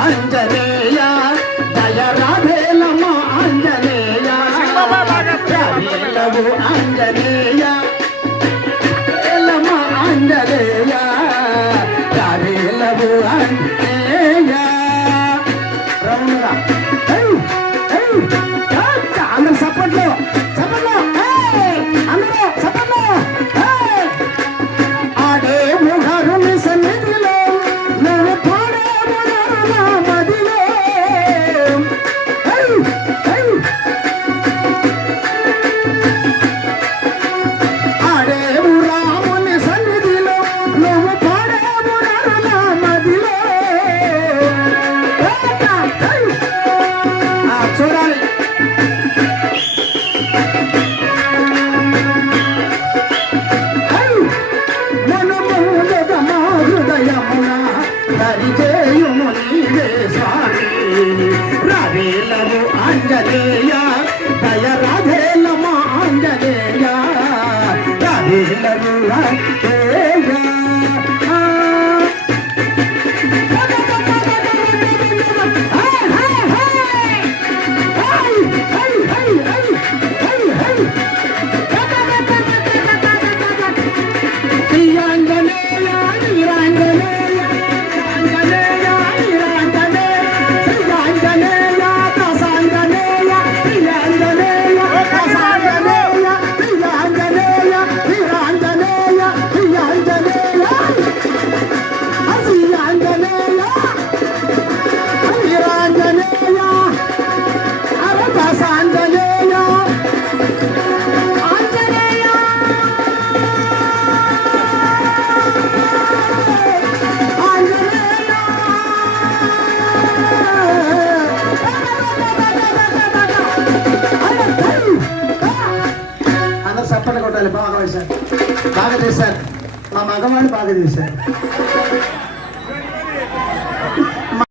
ఆంజనేయ దయ రాధేలమ్మ ఆంజనేయ రాధేలవు ఆంజనేయ రాధేలమ్మ ఆంజనేయ రాధేలవు ఆంజనేయ రౌండ్గా అందరు సప్పట్లో సప్పట్లో అందరూ సప్పట్లో ఆడే ముహరుని సన్నిధిలో నేను పాడే ముహరుల మదిలో ఆడే రాముని సన్నిధిలో నువ్వు పాడే ముహరుల మదిలో చూడాలి హరిజేయుము నీవే స్వామి రాధేలము ఆంజనేయ దయ రాధేలమ ఆంజనేయ రాధేలము రాధేయ బాగా చేశారు మా మగవాళ్ళు బాగా చేశారు.